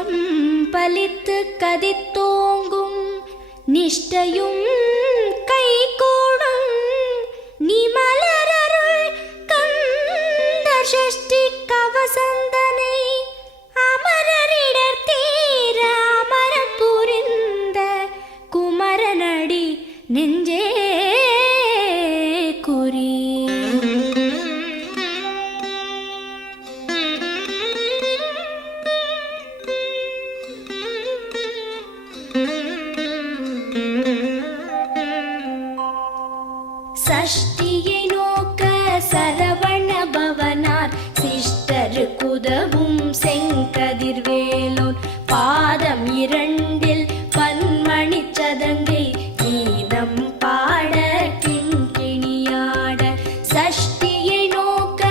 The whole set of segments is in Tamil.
செல்வம் பலித்து கதித்தோங்கும் நிஷ்டையும் கைகூடும் நீ மலரருள் கந்த சஷ்டி கவசந்தனை அமரரிடர் தீர அமரம் புரிந்த குமரனடி நெஞ்சே குறி. சஷ்டியை நோக்க சரவண பவனார் சிஷ்டருக்குதவும் செங்கதிர்வேலோன் பாதம் இரண்டில் பன்மணி சதங்கை கீதம் பாட கிண்கிணியாட. சஷ்டியை நோக்க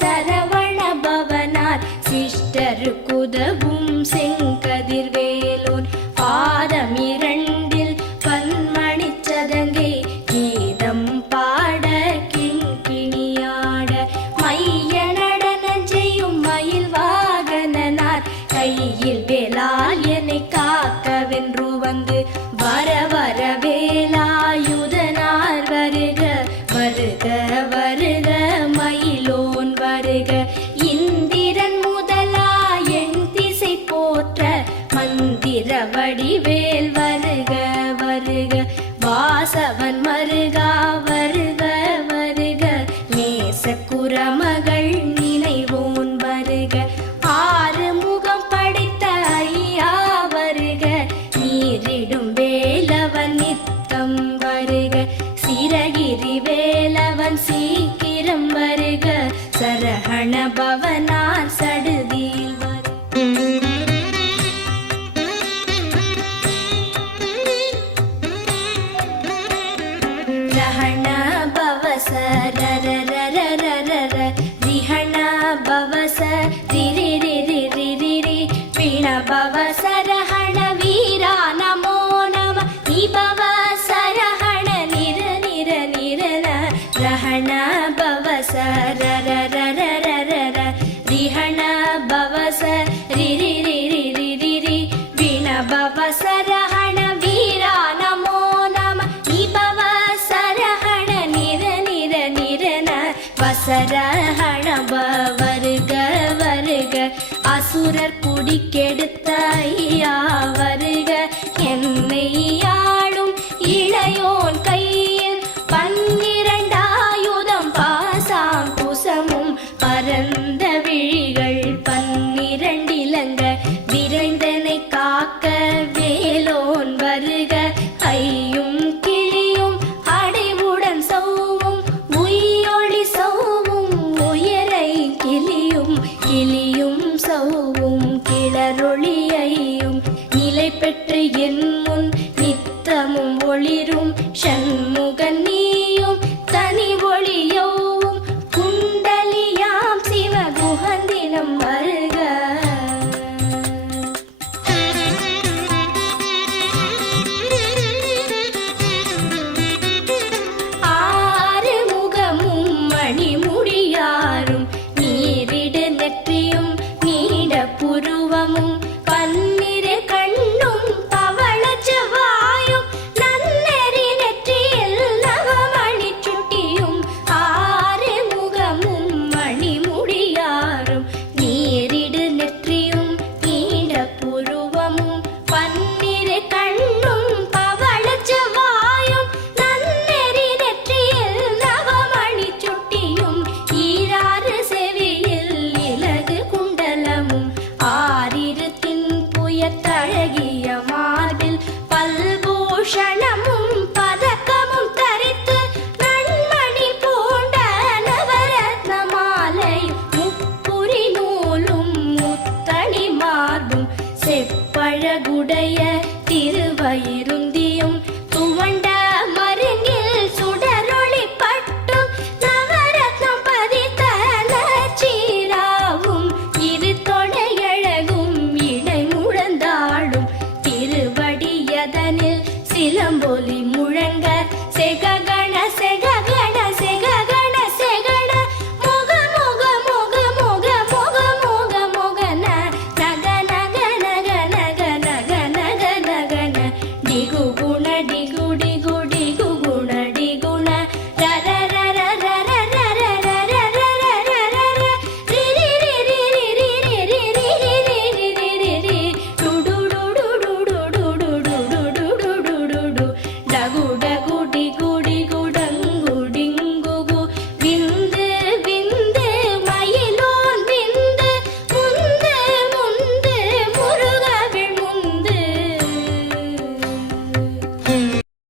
சரவண பவனார் சிஷ்டருக்குதவும் செங்கதிர்வேலோன் பாதம் இரண்டில் பன்மணி சதங்கை கீதம் பாட கிண்கிணியாட. மைய நடனம் செய்யும் மயில் வாகனனார் கையில் வேலால் என்னை காக்கவென்று வந்து வர வர வேலாயுதனார் வருக வருக வருக மயிலோன் வருக. இந்திரன் முதலா என் திசை போற்ற மந்திர வடிவேல் வருக வருக. வாசவன் மருகா வருக வருக நேச குரமகள் நினைவோன் வருக. ஆறு முகம் படைத்த ஐயா வருக நீரிடும் வேலவன் நித்தம் வருக. சிரகிரி வேலவன் சீக்கிரம் வருக சரஹண பவனார் சடுதியில் வருக. ரஹண பவச ரரரரரரர ரிஹண பவச ரிரிரிரிரிரிரி பிண பவச ரஹண வீரா நமோ நம நிபவ சரஹண நிர நிர நிரன ரஹண பவச ரரரரர